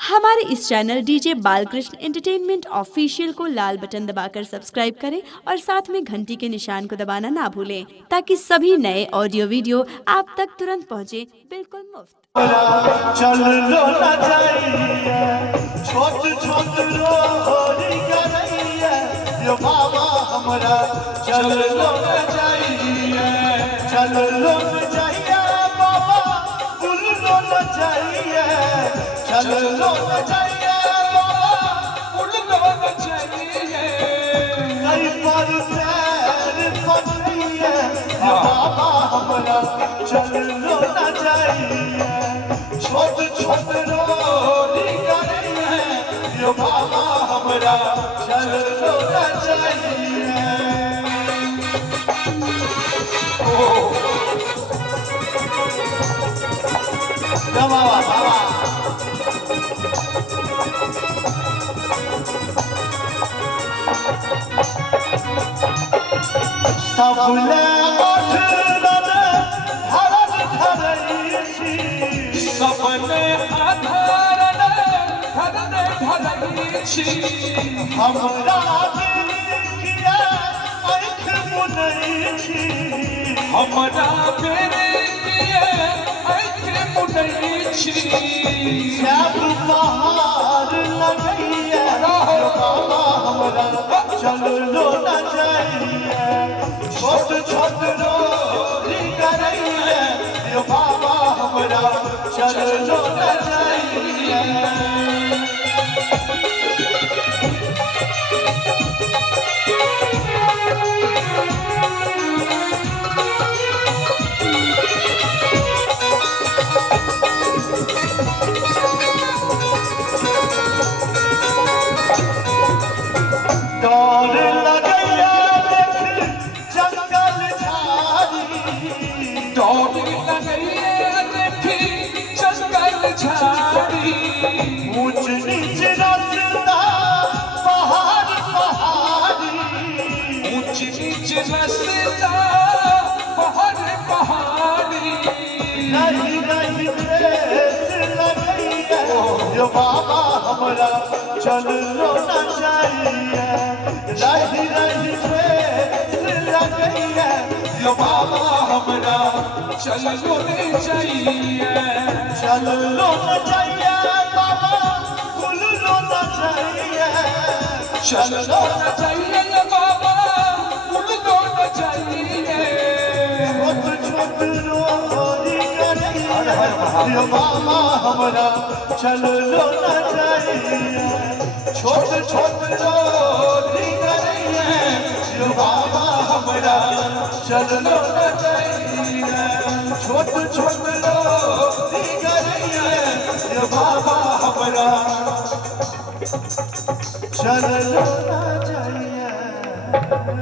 हमारे इस channel DJ Balkrishna entertainment official को लाल बटन दबाकर सब्सक्राइब करें और साथ में घंटी के निशान को दबाना ना भूलें ताकि सभी नए ऑडियो वीडियो आप तक तुरंत पहुंचे, बिल्कुल मुफ्त। चल लो ना जाइए छोट छोट रोरी करइए यो बाबा हमरा चल लो ना जाइए चल लो ना जाइए बाबा भूल लो ना जाइए चल लो ना जाइए बाबा भूल लो ना जाइए कई पर पैर पड़िए यो बाबा हमरा चल लो ना जाइए छोट छोट रोरी करिए यो बाबा हमरा चल लो ना जाइए बाबा बाबा सबले सपने आधार हमरा किया आँख मुनई छी हमरा बेरे आँख मुनई छी सब पहाड़ लगैया बाबा हमरा चल लो ना जाइए छोट छोट रोरी करइए यो बाबा हमरा चल लो ना जाइए डर लगैया देख जंगल झाड़ी डोरी लगैया देखी जंगल झाड़ी ऊंच नीच रास्ता पहाड़ पहाड़ी ऊंच नीच रास्ता पहाड़ पहाड़ी नहीं नहीं देश लगैया यो बाबा हमरा चल लो ना जाइए रही रही देश लगैया यो बाबा हमरा चल लो नहीं चाहिए चल लो ना जाइए बाबा भूल लो ना जाइए चल लो ना चाहिए बाबा भूल लो ना चाहिए छोट छोट रोरी करइए यो बाबा हमरा चल लो ना जाइए छोट छोट रोरी करइए यो बाबा हमरा चल लो ना जाइए छोट छोट रोरी करइए यो बाबा हमरा चल लो ना जाइए